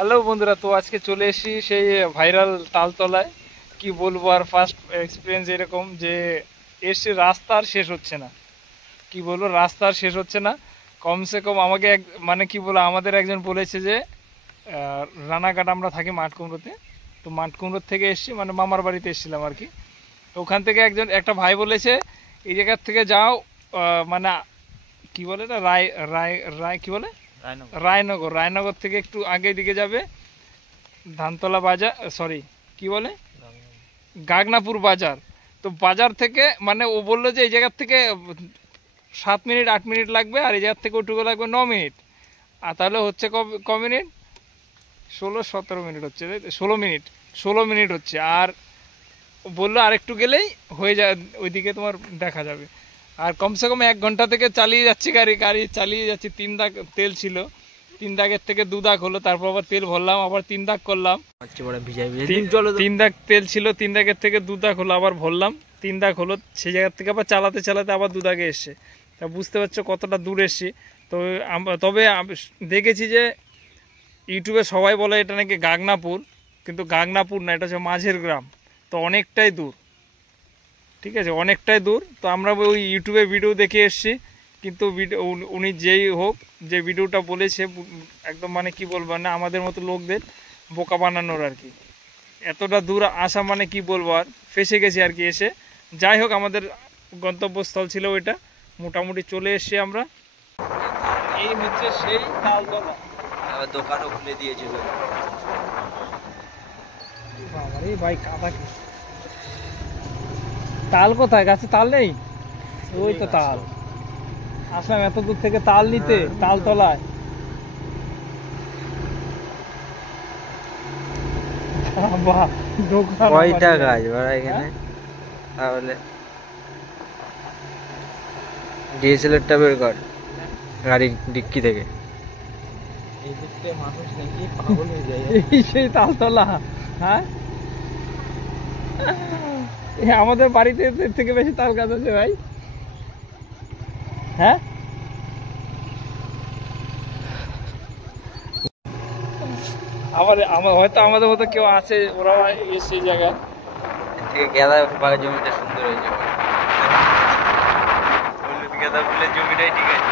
Hello বন্ধুরা, তো আজকে চলে এসেছি সেই ভাইরাল তালতলায়। কি বলবো, আর ফার্স্ট এক্সপিরিয়েন্স এরকম যে এসে রাস্তা আর শেষ হচ্ছে না। কি বলবো, রাস্তা আর শেষ হচ্ছে না। কমসে কম আমাকে মানে কি বলবো, আমাদের একজন বলেছে যে রানাঘাট, আমরা থাকি মাঠকুমড়োতে, তো মাঠকুমড়োর থেকে এসেছি, মানে মামার বাড়িতে এসেছিলাম আর কি। তো ওখান থেকে একটা ভাই বলেছে এই জায়গার থেকে যাও, মানে কি বলে এটা, রায় রায় রায় কি বলে, রায়নগর। রায়নগর থেকে একটু আগে দিকে যাবে, ধানতলা বাজার, সরি কি বলে, গাগনাপুর বাজার। তো বাজার থেকে, মানে ও বললো যে এই জায়গার থেকে 7 মিনিট 8 মিনিট লাগবে, আর এই জায়গার থেকে ওটুকু লাগবে 9 মিনিট। আর তাহলে হচ্ছে ক মিনিট, 16-17 মিনিট হচ্ছে, 16 মিনিট, 16 মিনিট হচ্ছে। আর বললো আর একটু গেলেই হয়ে যায়, ওইদিকে তোমার দেখা যাবে। আর কমসে কম 1 ঘন্টা থেকে চালিয়ে যাচ্ছি গাড়ি চালিয়ে যাচ্ছি। 3 দাগ তেল ছিল, 3 দাগের থেকে 2 দাগ হলো, তারপর আবার তেল ভরলাম, আবার 3 দাগ করলাম। 3 দাগ তেল ছিল, 3 দাগের থেকে 2 দাগ হলো, আবার ভরলাম, 3 দাগ হলো। সেই জায়গার থেকে আবার চালাতে চালাতে আবার 2 দাগে এসছে। তা বুঝতে পারছো কতটা দূর এসছি। তো তবে দেখেছি যে ইউটিউবে সবাই বলে এটা নাকি গাগনাপুর, কিন্তু গাগনাপুর না, এটা হচ্ছে মাঝের গ্রাম। তো অনেকটাই দূর, ঠিক আছে, অনেকটাই দূর। তো আমরা ওই ইউটিউবে ভিডিও দেখে এসেছি, কিন্তু উনি যেই হোক, যে ভিডিওটা বলেছে একদম, মানে কি বলবো, না আমাদের মতো লোকদের বোকা বানানোর আর কি। এতটা দূর আসা মানে কি বলবো, আর ফেসে গেছি আর কি এসে। যাই হোক, আমাদের গন্তব্যস্থল ছিল ওইটা, মোটামুটি চলে এসেছি আমরা। এই হচ্ছে সেই তালতলা, আবার দোকানও খুলে দিয়েছে। বাবারে ভাই, কাদা কি! তাল কোথায়? গাছে তাল নেই? ওই তো তাল। আসলাম এত দূর থেকে তাল নিতে, তালতলায়। কয়টা গাছ বড় এখানে? তাহলে ডিএসএলআরটা বের কর গাড়ির ডিক্কি থেকে। এই দিকতে মানুষ নাকি পাগল হয়ে যায়। এই সেই তালতলা। হ্যাঁ, আমাদের বাড়িতে এর থেকে বেশি তাল গাছ আছে ভাই। হ্যাঁ, আমার হয়তো আমাদের মতো কেউ আছে, ওরা এসে এই জায়গায়। থেকে গাঁদা বাগান জমিটা সুন্দর হয়েছে। হলুদ গাঁদা ফুলের জমিটাই ঠিক আছে।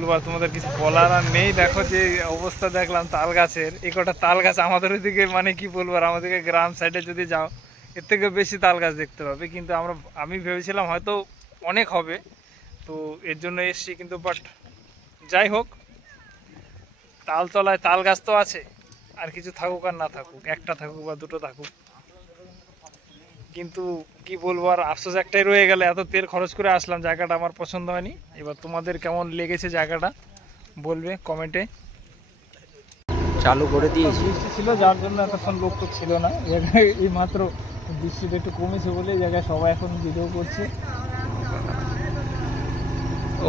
বলবার তোমাদের কিছু বলার আর নেই। দেখো যে অবস্থা দেখলাম তাল গাছের, এই কটা তাল গাছ আমাদের ওইদিকে, মানে কি বলবো, আর আমাদেরকে গ্রাম সাইডে যদি যাও এর থেকে বেশি তাল গাছ দেখতে পাবে। কিন্তু আমি ভেবেছিলাম হয়তো অনেক হবে, তো এর জন্য এসছি। কিন্তু বাট যাই হোক, তালতলায় তাল গাছ তো আছে, আর কিছু থাকুক আর না থাকুক, একটা থাকুক বা দুটো থাকুক, কিন্তু কি বলবো, আর আফসোস একটাই রয়ে গেলে। এত তেল খরচ করে আসলাম, জায়গাটা আমার পছন্দ হয়নি। এবার তোমাদের কেমন লেগেছে জায়গাটা বলবে কমেন্টে। চালু করে দিয়েছি। বৃষ্টি ছিল যার জন্য এতক্ষণ লোক তো ছিল না এই মাত্র বৃষ্টিটা একটু কমেছে বলে এই জায়গায় সবাই এখন ভিডিও করছে।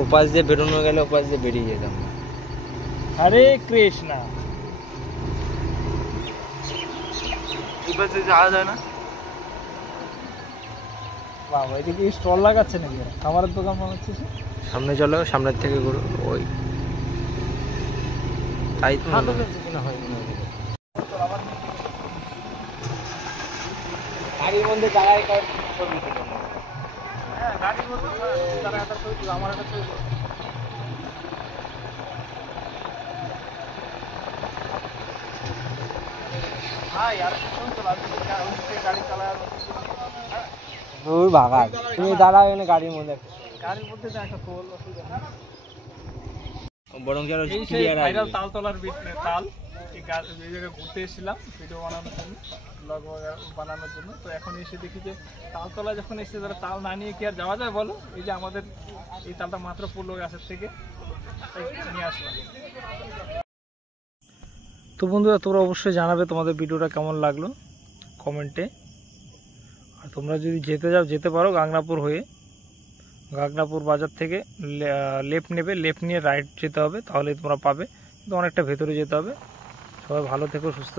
ওপাশ দিয়ে বেরোনো গেলে ওপাশ দিয়ে বেরিয়ে যেতাম। হরে কৃষ্ণ, যাওয়া যায় না। বাবা, এদিকে স্টল লাগাচ্ছে নাকি খাবারের দোকান মনে হচ্ছে। সামনে চলো, সামনের থেকে ঘুরো। ওই তাই তো কিনা হয় গাড়ির মধ্যে দাঁড়ায় ছবি তুলে। হ্যাঁ, গাড়ির মধ্যে তারা একটা ছবি তুলো, আমার একটা ছবি তুলো। ভাই আর একটা ছবি তোলো, গাড়ি চালায়। ওই বাগান তুমি দাঁড়াও এনে গাড়ির মধ্যে। গাড়ির মধ্যে তো একটা তোল, অসুবিধা নেই। বরং কি আরো এই সেই ভাইরাল তালতলার তাল, এই জায়গায় ঘুরতে এসেছিলাম ভিডিও বানানোর জন্য, ব্লগ বানানোর জন্য। তো এখন এসে দেখি যে তালতলা যখন এসে তারা তাল না নিয়ে কি আর যাওয়া যায় বলো। এই যে আমাদের এই তালটা মাত্র পড়লো গাছের থেকে, নিয়ে আসলাম। তো বন্ধুরা, তোমরা অবশ্যই জানাবে তোমাদের ভিডিওটা কেমন লাগলো কমেন্টে। আর তোমরা যদি যেতে যাও যেতে পারো গাগনাপুর হয়ে। গাগনাপুর বাজার থেকে লেফট নেবে, লেফট নিয়ে রাইট যেতে হবে, তাহলেই তোমরা পাবে, কিন্তু অনেকটা ভেতরে যেতে হবে। সবাই ভালো থেকো, সুস্থ